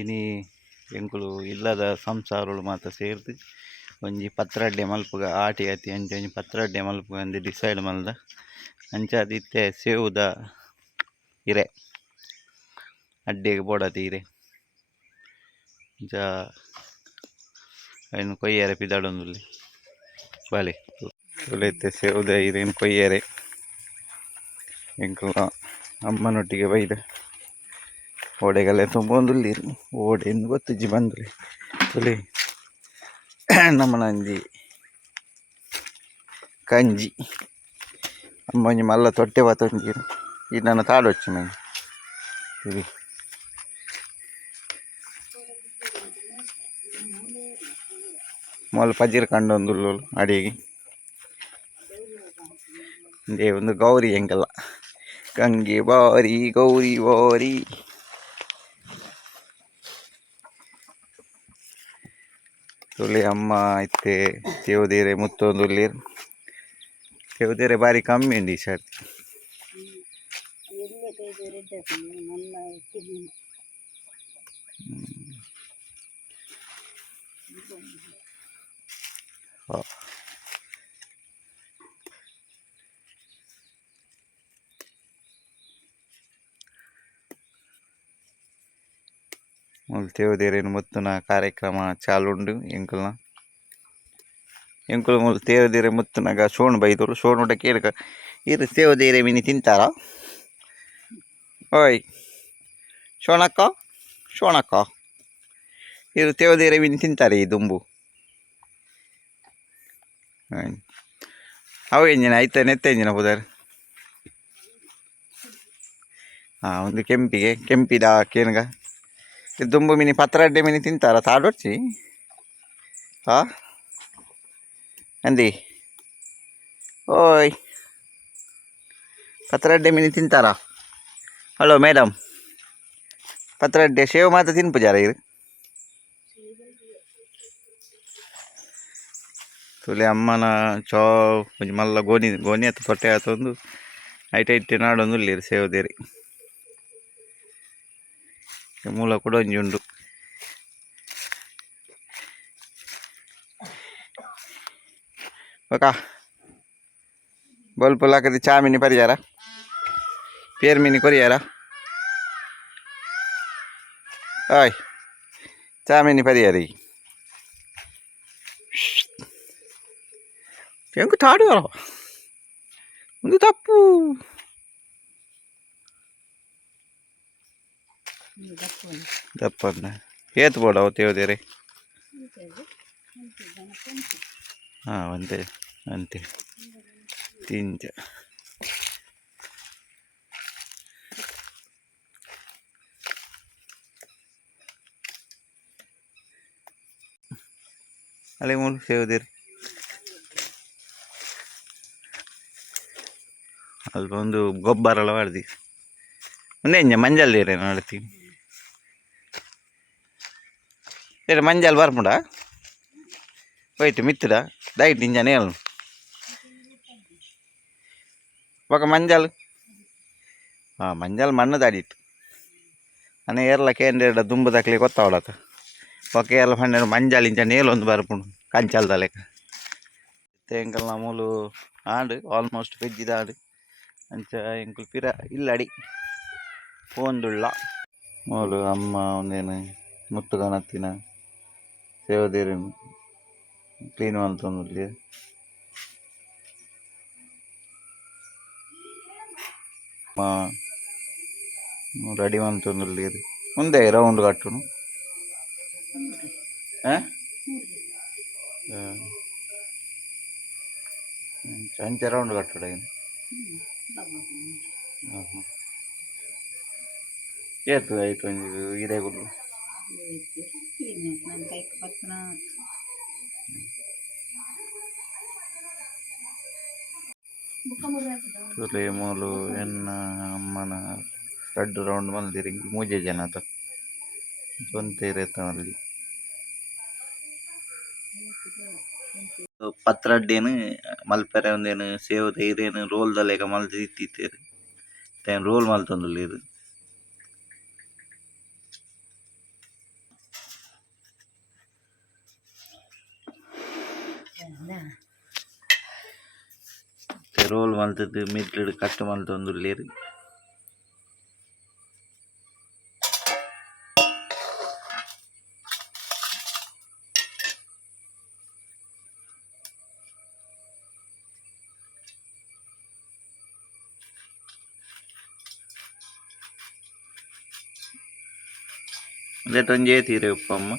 ಇನಿ ಎಂಕುಲು ಇಲ್ಲದ ಸಂಸಾರಗಳು ಮಾತ ಸೇರ್ದು ಒಂಜಿ ಪತ್ರೊಡ್ಡೆ ಮಲ್ಪುಗ ಆಟಿ ಆತಿ ಅಂಚ ಒಂಜಿ ಪತ್ರೊಡ್ಡೆ ಮಲ್ಪುಗ ಅಂದ್ ಡಿಸೈಡ್ ಮಲ್ದ ಅಂಚಾದ್ ಇತ್ತೆ ಸೇವುದ ಇರೆ ಅಡ್ಡೆಗ್ ಬೋಡಾತಿ ಇರೆ ಅಂಚ ಅಯ್ನ ಕೊಯ್ಯರೆ ಪಿದಾಡೊಂದುಲ್ಲೆ ಬಾಲೆ ತುಲೆತ್ತೆ ಸೇವುದ ಇರೆನ್ ಕೊಯ್ಯರೆ ಎಂಕುಲ ಅಮ್ಮನೊಟ್ಟಿಗೆ ಬೈದ ಓಡೆಗಲ್ಲೆ ತುಂಬೊಂದುಲ್ಲೆರ್ ಓಡೆಂದು ಗೊತ್ತಿಜ್ಜಿ ಬಂದ್ರೆ ತುಲೆ ನಮ್ಮನ ಒಂಜಿ ಕಂಜಿ ಅಮ್ಮ ಒಂಜಿ ಮಲ್ಲ ತೊಟ್ಟೆ ಬತ್ತೊಂದಿರು ಇದು ನನ್ನ ತಾಡೊಚ್ಚು ನಂಗೆ ತುಲೆ ಮೊಲ ಪಜಿರ್ ಕಂಡೊಂದುಲ್ಲು ಅಡಿಗೆ ಇಂದೇ ಒಂದು ಗೌರಿ ಎಂಕಲ್ಲ ಗಂಗೆ ಬಾರಿ ಗೌರಿ ಬಾರಿ ತುಲೆ ಅಮ್ಮ ಇತ್ತೆ ತೇವುದೇರೆ ಮುತ್ತೊಂದುಲ್ಲೇರ್ ತೇವುದೇರೆ ಬಾರಿ ಕಮ್ಮಿ ಉಂಡು ಈ ಸರ್ತಿ ತೇವುದೇರೇನು ಮುತ್ತುನ ಕಾರ್ಯಕ್ರಮ ಚಾಲುಂಡು ಎಂಕಲ್ನ ಎಂಕುಲು ಮೂಲು ತೇವುದೇರೆ ಮುತ್ತುನಗ ಸೋಣು ಬೈದೋಳು ಸೋಣು ಊಟ ಕೇಳಕ ಇರು ತೇವುದೇರೆ ಮಿನಿ ತಿಂತಾರ ಓಯ್ ಶೋಣಕ್ಕ ಶೋಣಕ್ಕ ಇರು ತೇವುದೇರೆ ಮಿನಿ ತಿಂತಾರೆ ಈ ದುಂಬು ಅವು ಎಂಜಿನ ಆಯ್ತ ನೆತ್ತ ಎಂಜಿನ ಬುದಾರ ಒಂದು ಕೆಂಪಿಗೆ ಕೆಂಪಿದ ಕೇನ್ಗ ದುಂಬು ಮಿನಿ ಪತ್ರೊಡ್ಡೆ ಮಿನಿ ತಿಂತಾರ ತಾಡೊಡ್ಚಿ ಅಂದಿ ಓಯ್ ಪತ್ರೊಡ್ಡೆ ಮಿನಿ ತಿಂತಾರ ಹಲೋ ಮೇಡಮ್ ಪತ್ರೊಡ್ಡೆ ಶೇವ್ ಮಾತ್ರ ತಿನ್ಪುಜಾರ ಇರು ತುಲೆ ಅಮ್ಮನ ಚೋ ಒಂಜಿ ಮಲ್ಲ ಗೋಣಿ ಅತ್ತ ತೊಟ್ಟೆ ಆತೊಂದು ಐಟೆ ನಾಡೊಂದುಲ್ಲೆರ್ ಸೇವುದೇರಿ ಮೂಲ ಕೂಡ ಒಂಜಿ ಉಂಡು ಓಕಾ ಬಲ್ಪು ಲಾಕದಿ ಚಾ ಮಿನಿ ಪರಿಯಾರ ಪೇರ್ ಮಿನಿ ಕೊರಿಯಾರ ಆಯ್ ಚಾ ಮಿನಿ ಪರಿಯಾರಿ ಎಂಕು ತಾಡುವ ಒಂದು ತಪ್ಪು ದಪ್ಪನ್ನ ಏತ್ ಬೋಡವ ತೇವುದೇರೆ ಒಂದೇ ಅಂತೆ ತಿಂಜ ಅಲೆ ಮೂಲು ಸೇವುದೇರಿ ಅಲ್ಪ ಒಂದು ಗೊಬ್ಬರ ಮಾಡ್ದಿ ಒಂದೇ ಇಂಜ ಮಂಜಲ್ ಏರೆ ನಡ್ತೀವಿ ಏರೆ ಮಂಜಲ್ ಬರ್ಪುಂಡ ಹೋಯ್ತು ಮಿತ್ತಡ ದೈಟ್ ಇಂಜನೆ ಹೇಳು ఒక ಮಂಜಲ್ ಮಂಜಲ್ ಮಣ್ಣು ದಾಡಿತ್ತು ಅನೆ ಏರ್ಲ ಕೇಂದ್ರ ದುಂಬು ದಕ್ಲಿ ಗೊತ್ತಾವಡತ್ತ ఒక ಏರ್ಲ ಪಂಡ ಮಂಜಲ್ ಇಂಚ ನೇಲೊಂದು ಬರ್ಪುಂಡು ಕಂಚಲ್ದ ಲೆಕ್ಕ ಎಂಕಲ್ ನಮ್ಮೂಲು ಆಂಡು ಆಲ್ಮೋಸ್ಟ್ ಪೆಜ್ಜಿದ ಆಡು ಅಂಚ ಎಂಕುಲು ಪಿರ ಇಲ್ಲಡಿ ಪೋಂದುಳ್ಳ ಮೂಲು ಅಮ್ಮ ಒಂದೇನು ಮುತ್ತುಗನತ್ತಿನ ಸೇವದೇರೇನು ಕ್ಲೀನ್ ಮಾಡ್ತೊಂದುಲ್ಲೆ ರೆಡಿ ಮಾಡ್ತೊಂದುಲ್ಲೇರು ಮುಂದೆ ರೌಂಡ್ ಕಟ್ಟುನು ಅಂಚೆ ರೌಂಡ್ ಕಟ್ಟಡ ಏನು ಏತು ಆಯ್ತು ಒಂದು ಹಿರೇಗುಡ್ಲು ತುಲೆ ಮೂಲು ಎನ್ನ ಅಮ್ಮನ 2 ರೌಂಡ್ ಮಲ್ದಿರಿ 3 ಜನ ಆತ ಸ್ವಂತ ಇರತ್ತ ಅಲ್ಲಿ ಪತ್ರೊಡ್ಡೆನು ಮಲ್ಪೆರೆ ಒಂದೇನು ಸೇವ್ ಧೈರ್ಯನು ರೋಲ್ ದಲೆಗ ಮಲ್ತು ಇತ್ತಿತ್ತೇರು ರೋಲ್ ಮಲ್ತೊಂದುಲ್ಲೆರ್ ರೋಲ್ ಮಲ್ತದ್ದು ಮಿಡ್ಲ್ ಕಟ್ ಮಲ್ತೊಂದುಲ್ಲೇರು. ಒಂಜೇ ತೀರೆ ಉಪ್ಪಮ್ಮ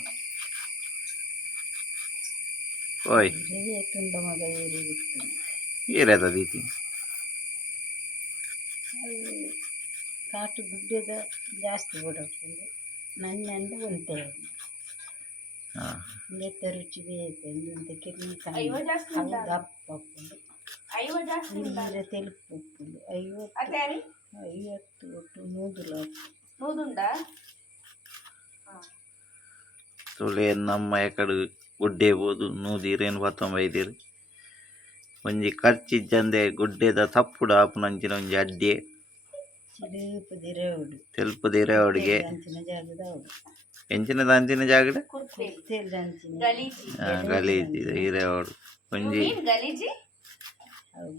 ಓಯ್ ಏರದ ದೀತಿ ಕಾಟು ಗುಡ್ಡದ ಜಾಸ್ತಿ ಬಿಡೋದು ನನ್ನೆಂದು ಒಂತೆ ಲೆತ್ತ ರುಚಿ ಬೇಯ್ತು ಕಿರ್ನಿ ದಪ್ಪ ಉಪ್ಪುಂಡು ನೀರ ತೆಲುಪು ಉಪ್ಪುಂಡು 50 ಒಟ್ಟು 100 ತುಳೆ ನಮ್ಮ ಎಕಡು ಗುಡ್ಡೆ ಬೋದು ನೂದಿರೇನು ಪತ್ತೊಂಬೈದಿರು ಒಂಜಿ ಖರ್ಚಿಜ್ಜಂದೆ ಗುಡ್ಡೆದ ತಪ್ಪುಡು ಆಪುನಂಚಿನ ಒಂಜಿ ಅಡ್ಡೆ ತೆಲ್ಪುದಿರೆ ಅವಡಿಗೆ ಎಂಚಿನದ ಅಂಚಿನ ಜಾಗಡ ಗಲೀಜ್ ಹಿರೇವಡು ಒಂಜಿ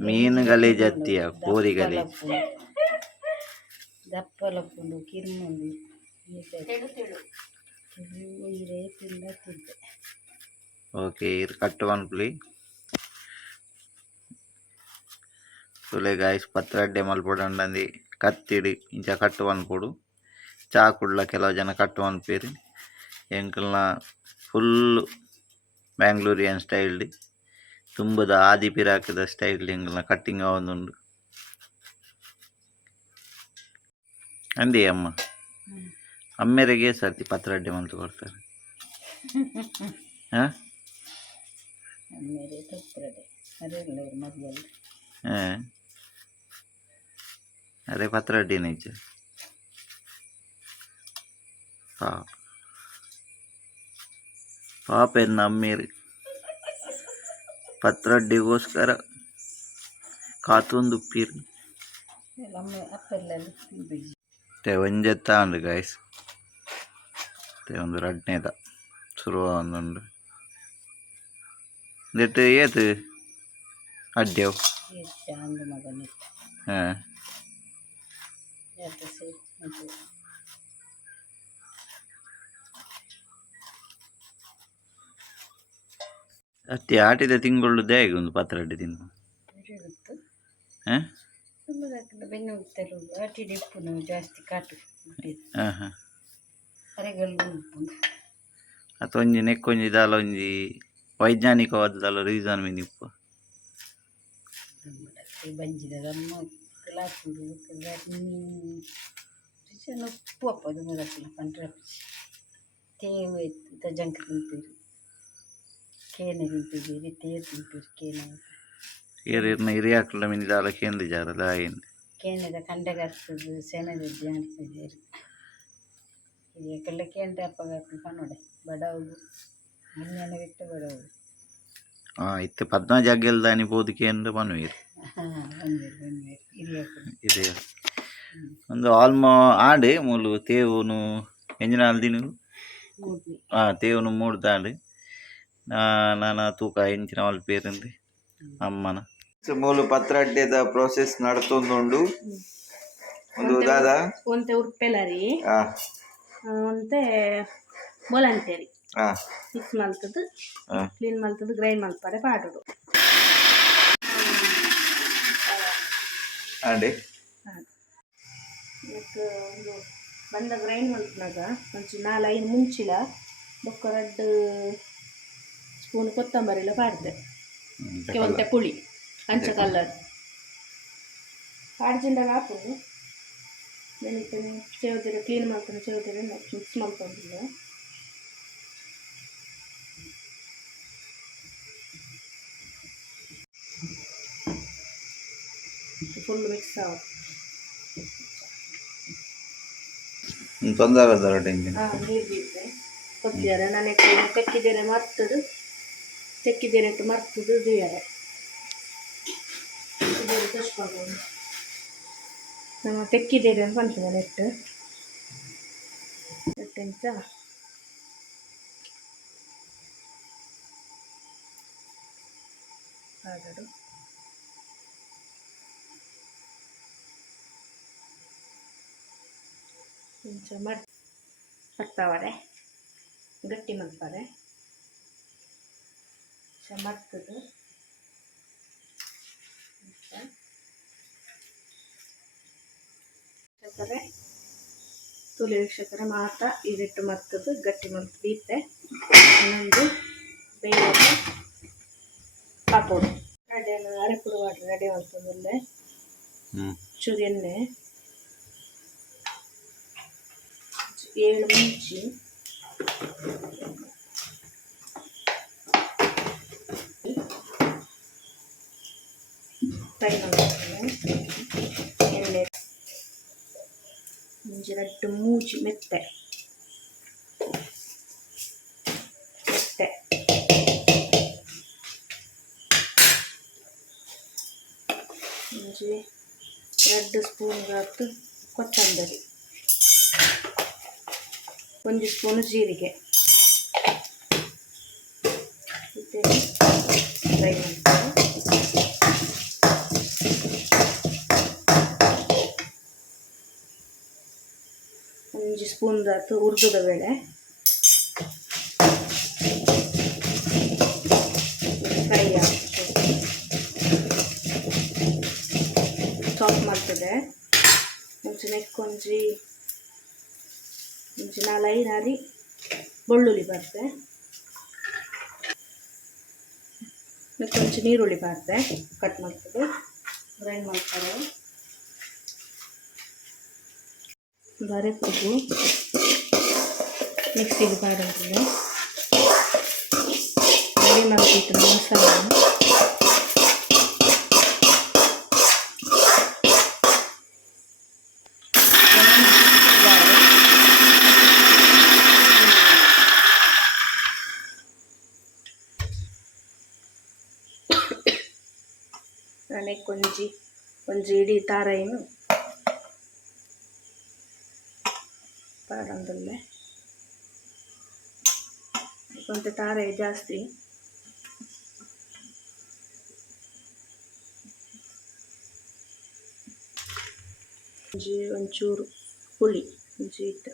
ಮೀನು ಗಲೀಜ್ ಹತ್ತಿಯ ಕೋರಿ ಗಲೀಜ್ ದಪ್ಪಲಪ್ಪುಂಡು ಕಿರ್ಮುಂಡು ಓಕೆ ಇದು ಕಟ್ಟು ಅನ್ಪುಲಿ ತುಲೆ ಗಾಯ್ಸ್ ಪತ್ರಡ್ಡೆ ಮಲ್ಪೊಡಂಡಿ ಕತ್ತಿಡಿ ಇಂಚ ಕಟ್ಟು ಅನ್ಪೊಡು ಚಾಕುಡ್ಲ ಕೆಲವು ಜನ ಕಟ್ಟು ಅನ್ಪೇರಿ ಎಂಕಲ್ನ ಫುಲ್ಲು ಬ್ಯಾಂಗ್ಳೂರಿಯನ್ ಸ್ಟೈಲ್ಡ್ ತುಂಬದ ಆದಿ ಪಿರಾಕದ ಸ್ಟೈಲ್ ಎಂಕಲ್ನ ಕಟ್ಟಿಂಗ್ ಆವೊಂದುಂಡು ಅಂದೇ ಅಮ್ಮ ಅಮ್ಮೆರೆಗೆ ಸರ್ತಿ ಪತ್ರಡ್ಡೆ ಮಲ್ತು ಕೊಡ್ತಾರೆ ಹಾಂ ಅದೇ ಪತ್ರಡ್ಡಿ ನಿಜ ಪಾಪ ಎನ್ನ ಅಮ್ಮೇರಿ ಪತ್ರಡ್ಡಿಗೋಸ್ಕರ ಕಾತೊಂದುಪ್ಪೀರಿ ಒಂಜೆತ್ತ ಉಂಡು ಗಾಯ್ಸ್ ಒಂದು ರಡ್ನೇದ ಶುರುವ ಒಂದುಂಡು ನೆಟ್ಟು ಏತು ಅಡ್ಡೆವು ಹಾಂ ಅತ್ತೆ ಆಟಿದ ತಿಂಗಳು ದೇಗ ಒಂದು ಪತ್ರಡ್ಡಿ ತಿಂಗಳು ಹಾಂ ಜಾಸ್ತಿ ಕಾಟು ಹಾಂ ಹಾಂ ಅಥವಾ ಒಂಜಿ ನೆಕ್ಕೊಂಜಿ ದಾಲ ಒಂಜಿ ವೈಜ್ಞಾನಿಕವಾದಲ್ಲ ರೀಸನ್ ಮೀನು ಉಪ್ಪು ಉಪ್ಪು ಅಪ್ಪದು ಮೊದಲು ಪಂಡ್ರೆ ತೇವು ಎತ್ತ ಜಂಕ ತಿಂತೀರಿ ಕೇನೆ ತಿಂತಿದ್ದೀರಿ ತೇರು ತಿಂತೀರಿ ಕೇನೆ ಹಿರಿಯಾಕಲ ಮೀನು ದಾಲ ಕೇಂದ್ರ ಜಾರಲ್ಲ ಕೇನೆದ ಕಂಡಗರ್ತದು ಸೆನೆದದ್ದು ಅನ್ತಿದ್ದೀರಿ ಹಿರಿಯಾಕಲ್ಲ ಕೇಂದ್ರ ಅಪ್ಪಗಾರ್ತು ಪನ್ನೊಡೆ ಬಡವುದು ಮಣ್ಣೆಣ್ಣೆ ಬಿಟ್ಟು ಬಡವುದು ಇತ್ತೆ 14 ಜಾಗೆಲ್ದಾನಿ ಬೋದು ಕೇಂದ್ರ ಪನ್ನುವೀರು ಹಿರಿಯ ಒಂದು ಆಲ್ಮೋ ಆಂಡ್ ಮೂಲು ತೇವುನು ಎಂಜಿನ ಅಲ್ದಿನು ತೇವುನು 3 ದಾಂಡ್ ನಾನ ತೂಕ ಎಂಚಿನ ಮಲ್ಪೇರಿಂದು ಅಮ್ಮನ ಮೂಲು ಪತ್ರಡ್ಡೆದ ಪ್ರೋಸೆಸ್ ನಡ್ತೊಂದುಂಡು ಒಂದು ದಾದ ಒಂತೆ ಉರ್ಪೆಲರಿ ಒಂತೆ ಮೊಲಂತೆರಿ ಮಿಕ್ಸ್ ಮಲ್ತದ್ದು ಕ್ಲೀನ್ ಮಲ್ತದ್ದು ಗ್ರೈಂಡ್ ಮಲ್ಪರೆ ಪಾಡುಡು ಮತ್ತು ಒಂದು ಬಂದ ಗ್ರೈಂಡ್ ಮಲ್ಪನಾಗ ಒಂಚು 4-5 ಮುಂಚಿಲ ಬೊಕ್ಕ 2 ಸ್ಪೂನ್ ಕೊತ್ತಂಬರಿಲ ಪಾಡ್ದೆ ಒಂತೆ ಪುಳಿ ಅಂಚ ಕಲ್ಲರ್ ಪಾಡ್ಜಿಂದಾಗ ಹಾಕೊಂಡು ನೆನಿತೇನೆ ಚೇವದಿರ ಕ್ಲೀನ್ ಮಾಡ್ಕೊಂಡು ಚೇವದಿರ ಮಿಕ್ಸ್ ಮಾಡ್ಕೊಂಡಿಲ್ಲ ಫುಲ್ ಮಿಕ್ಸ್ ಆಗುತ್ತೆ ತೊಂದರೆ ಟೆನ್ಷನ್ ನೀರು ಬಿದ್ದರೆ ಕೊತ್ತಿದ್ದಾರೆ ನನಗೆ ತೆಕ್ಕಿದ್ದೇನೆ ಮರ್ತದು ತೆಕ್ಕಿದ್ದೇನೆ ಮರ್ತದು ದಿಯಾರೆ ತಚ್ಕೊಂಡು ನಮ್ಮ ತೆಕ್ಕಿದ್ದೇನೆ ಅಂತ ಬಂತದೆ ನೆಟ್ಟು ನೆಟ್ಟೆಂತ ಆದಡು ಇಂಚ ಮರ್ತಾವರೆ ಗಟ್ಟಿ ಮಲ್ಪರೆ ಮರ್ತದು ಸಕ್ಕರೆ ತುಳು ವೀಕ್ಷಕರೇ ಮಾತ್ರ ಇದಿಟ್ಟು ಮರ್ತದು ಗಟ್ಟಿ ಮಲ್ತು ಬೀತೆ ಇನ್ನೊಂದು ಬೇಯೋದು ಪಾಕೋಡು ರೆಡಿ ಅರೆಪುಡು ವಾಟರ್ ರೆಡಿ ಮಾಡ್ತದಲ್ಲೇ ಚೂರು ಎಣ್ಣೆ 7 ಮುಂಚಿ ಫ್ರೈ ಮಾಡ್ತಾರೆ ಎಣ್ಣೆ ಮುಂಚೆ ರಟ್ಟು ಮೂಚಿ ಮೆತ್ತೆ ಮುಂಚೆ 2 ಸ್ಪೂನ್ ಹಾಕಿ ಕೊತ್ತಂಬರಿ 1 ಸ್ಪೂನ್ ಜೀರಿಗೆ ಫ್ರೈ ಮಾಡ್ತಾರೆ 1 ಸ್ಪೂನ್ ಹಾಕಿ ಹುರಿದ ಬೇಳೆ ಫ್ರೈ ಸಾಫ್ಟ್ ಮಾಡ್ತದೆ ಮುಂಚೆ ನೆಕ್ಕೊಂಜಿ 4-5 ಬೆಳ್ಳುಳ್ಳಿ ಬರ್ತೆ ಕೊಂಚ ನೀರುಳ್ಳಿ ಬರ್ತೆ ಕಟ್ ಮಾಡ್ತದೆ ಗ್ರೈಂಡ್ ಮಾಡ್ತಾರೆ ಅರೆಪುಡು ಮಿಕ್ಸಿಗೆ ಬಾಡಿದ್ರೆ ರೆಡಿ ಮಾಡ್ತಿತ್ತು ಮಸಾಲ ನಾನೇ ಒಂಜಿ ಇಡೀ ತಾರಾಯಿನು ಪಾಡಂದಲ್ಲೇ ಕೊಂತ ತಾರಾಯಿ ಜಾಸ್ತಿ ಒಂಚೂರು ಹುಳಿ ಒಂಚೂರು ಇಟ್ಟು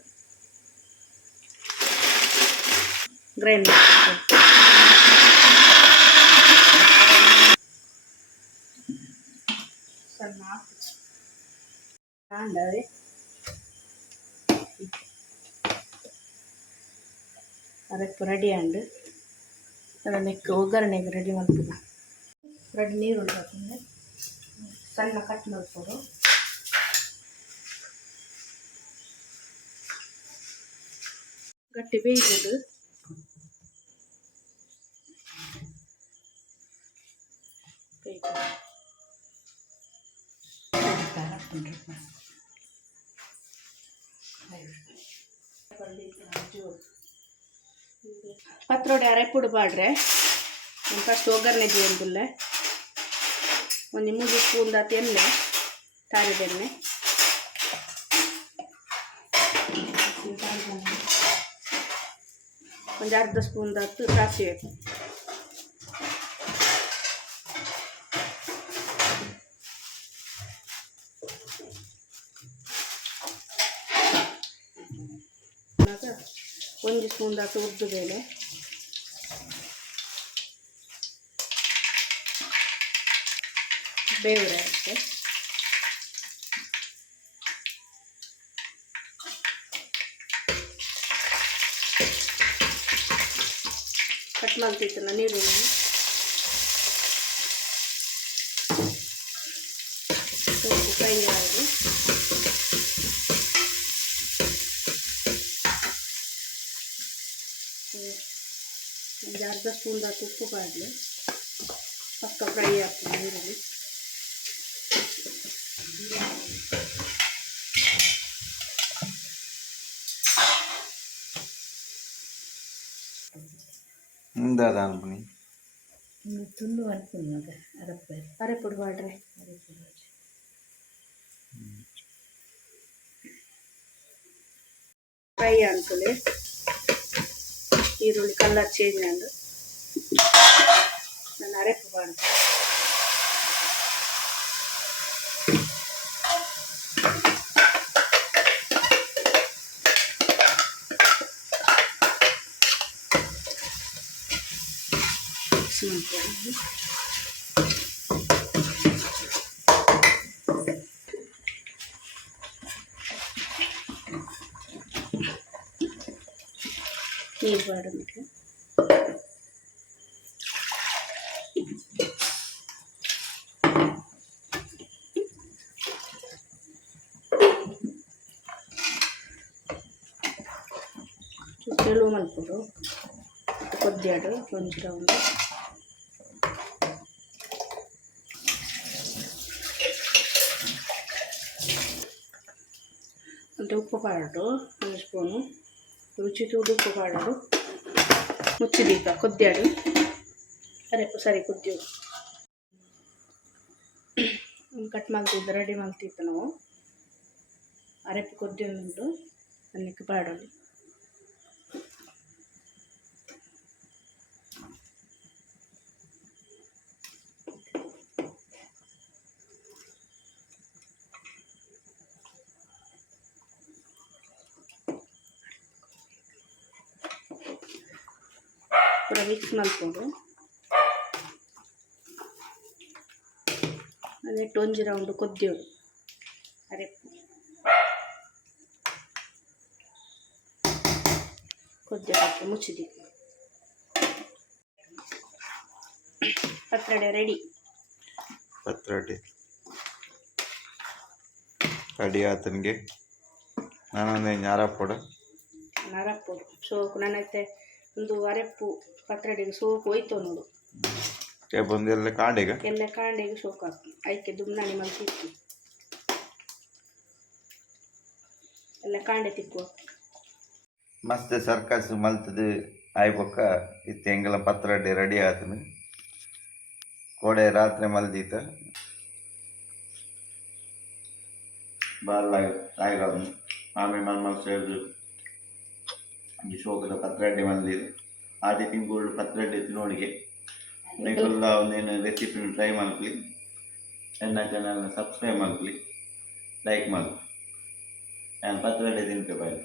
ಗ್ರೈಂಡ್ ಸಣ್ಣ ಕಾಂಡವೆ ಅದಕ್ಕೆ ರೆಡಿ ಅಂಡು ಅದಕ್ಕೆ ಒಗ್ಗರಣೆಗೆ ರೆಡಿ ಮಾಡ್ತೀನಿ ರೆಡಿ ನೀರುಳ್ಳಿ ಹಾಕಿದ್ರೆ ಸಣ್ಣ ಕಟ್ ಮಾಡ್ಬೋದು ಗಟ್ಟಿ ಬೇಯಿಸೋದು ಪತ್ರೊಡೆ ಅರೆಪುಡು ಬಾಡ್ರೆ ಫಸ್ಟ್ ಒಗ್ಗರಣೆ ಬೇಯಂದಿಲ್ಲ 3 ಸ್ಪೂನ್ ದಾತ ಎಣ್ಣೆ ತಾರದ ಎಣ್ಣೆ ಒಂದು ಅರ್ಧ ಸ್ಪೂನ್ ದಾತು ಸಾಸಿವೆ ಒಂದು ಸ್ಪೂನ್ ದಾತು ಉದ್ದು ಬೇಳೆ ಬೇವರೆ ಅಷ್ಟೆ ಕಟ್ ಮಾಡ್ತಿತ್ತಲ್ಲ ನೀರುಳ್ಳಿ ಸ್ವಲ್ಪ ಫ್ರೈ ಆಗಿ ಒಂದು ಅರ್ಧ ಸ್ಪೂನ್ ದಾತು ಉಪ್ಪು ಬಾಡಲಿ ಪಕ್ಕ ಫ್ರೈ ಆಗ್ತದೆ ನೀರುಳ್ಳಿ ತುಳು ಅನ್ಕೊಂಡು ಮಗ ಅರೆಪುಡು ಬಾಡ್ರೆ ಫ್ರೈ ಅನ್ಕೊಳ್ಳಿ ಈರುಳ್ಳಿ ಕಲರ್ ಚೇಂಜ್ ಆಂಡು ನಾನು ಅರೆಪ್ಪು ಬಾಡು ನೀರು ಬಾಡು ಬಿಟ್ಟು ತೆಳು ಮಲ್ಪುಡು ಕೊದ್ದಿಯಾಡು ಒಂಚೂರ ಒಂದು ಅಂತ ಉಪ್ಪು ಪಾಡು ಒಂದು ಸ್ಪೂನು ರುಚಿ ತೂದು ಉಪ್ಪು ಪಾಡೋದು ಮುಚ್ಚಿದೀಪ ಕೊದ್ದಿಯಾಡು ಅರೆಪ್ಪು ಸರಿ ಕುದ್ದಿಯೋದು ಕಟ್ ಮಾಡ್ತಿದ್ದು ರೆಡಿ ಮಾಡ್ತಿತ್ತು ನಾವು ಅರೆಪ್ಪು ಕೊದ್ದಿಯೊಂದುಂಟು ಅನ್ನಕ್ಕೆ ಪಾಡೋದು ಪೂರ ಮಿಕ್ಸ್ ಮಾಡ್ಕೊಂಡು ಅದೆಟ್ಟು ಒಂಜಿ ರೌಂಡ್ ಕೊದ್ದಿಯೋಡು ಅರೆಪ್ಪು ಕೊದ್ದಿಯೋದಕ್ಕೆ ಮುಚ್ಚಿದಿ ಪತ್ರೊಡೆ ರೆಡಿ ಪತ್ರೊಡೆ ರೆಡಿ ಆತನಿಗೆ ನಾನೊಂದು ಅರಪ್ಪೊಡು ಅರಪ್ಪೊಡು ಸೋಕು ನನ್ನತ್ತೆ ಒಂದು ಅರೆಪ್ಪು ಪತ್ರೊಡೆಗೆ ಸೋಕು ಹೋಯ್ತು ನೋಡು ಬಂದು ಎಲ್ಲ ಕಾಂಡೆಗೆ ಸೋಕು ಹಾಕಿ ಐಕೆ ದುಮ್ನಾಣಿ ಮಲ್ತಿತ್ತು ಎಲ್ಲ ಕಾಂಡೆ ತಿಕ್ಕುವ ಮಸ್ತ್ ಸರ್ಕಸ್ ಮಲ್ತದು ಆಯ್ಬೊಕ್ಕ ಇತ್ತು ಎಂಗೆಲ್ಲ ಪತ್ರೊಡೆ ರೆಡಿ ಆತನು ಕೋಡೆ ರಾತ್ರಿ ಮಲ್ದೀತ ಬಾಲ್ ಆಯ್ತು ಆಮೇಲೆ ಮಲ್ಮಲ್ ಸೇರಿದು ಈ ಶೋಕದ ಪತ್ರೊಡೆ ಮಲ್ದಿರು ಆದಿ ತಿಂಗಳು ಪತ್ರೊಡೆ ನೋಡಿಗೆ ನೀವೆಲ್ಲ ಒಂದೇನು ರೆಸಿಪಿನ ಟ್ರೈ ಮಾಡ್ಲಿ ನನ್ನ ಚಾನಲ್ನ ಸಬ್ಸ್ಕ್ರೈಬ್ ಮಾಡ್ಲಿ ಲೈಕ್ ಮಾಡಿ ನಾನು ಪತ್ರೊಡೆ ತಿಂತೆ ಬಾಯ್